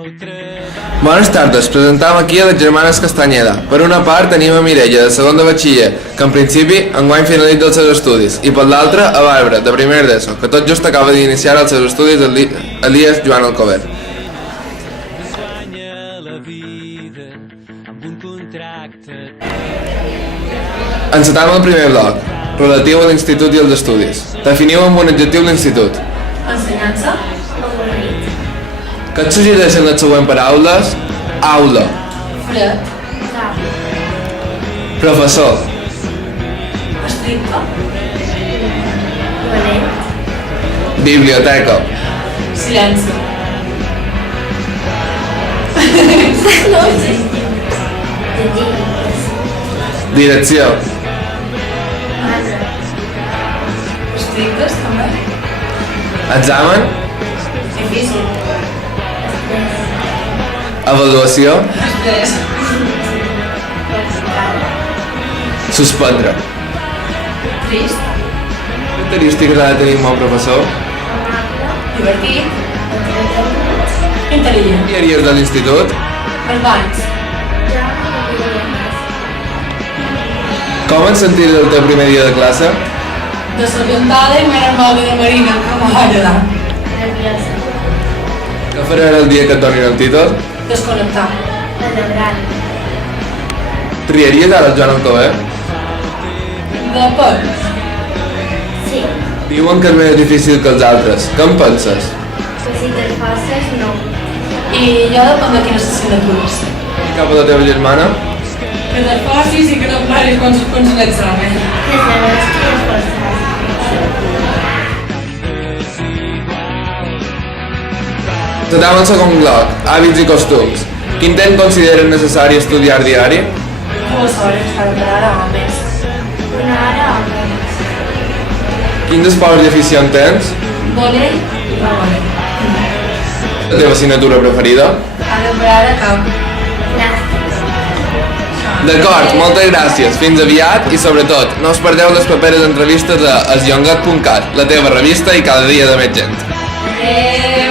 Bones tardes, presentem aquí a les germanes Castanyeda. Per una part tenim a Mireia, de segon de batxiller, que en principi enguany finalitza els seus estudis, i per l'altra a Bàrbara, de primer d'ESO, que tot just acaba d'iniciar els seus estudis a l'IES Joan Alcover. Encetam el primer bloc, relatiu a l'institut i els estudis. Definiu amb un adjectiu l'institut. Ensenyança. Avorrit. Què et suggereixen les següents paraules? Aula, Fred. Cap. professor, Estricte. Benet. biblioteca, Silenci. No ho sé. Detectives. direcció, Mare. Estrictes, també. examen, Difícil. avaluació, Després. suspendre. Trist. Característiques ha de tenir un bon professor? Divertit. Intel·ligent. Diaries de l'institut? Els banys. Com et senties el teu primer dia de classe? Desorientada i m'era moga de marina, que m'ho va agradar. Nerviosa. Què faràs el dia que et donin el títol? Desconnectar. Celebrant. Triaries ara el Joan Alcover? Depèn. Sí. Diuen que és més difícil que els altres. Què en penses? Cosites fàcils, no. I jo depèn de quines assignatures. Cap a la teva germana? Que te facis i que no paris quan surts un examen. Les deures que esforçar. Encetem el segon bloc, hàbits i costums. Quin temps consideren necessari estudiar diari? 2 hores per preparar a més. Una hora o menys. Quins esports i aficions tens? Volei i volei. La teva assignatura preferida? A preparar a camp. Plàstic. D'acord, moltes gràcies, fins aviat i sobretot, no us perdeu les properes entrevistes a esllongat.cat, la teva revista i cada dia de més gent. Adéu.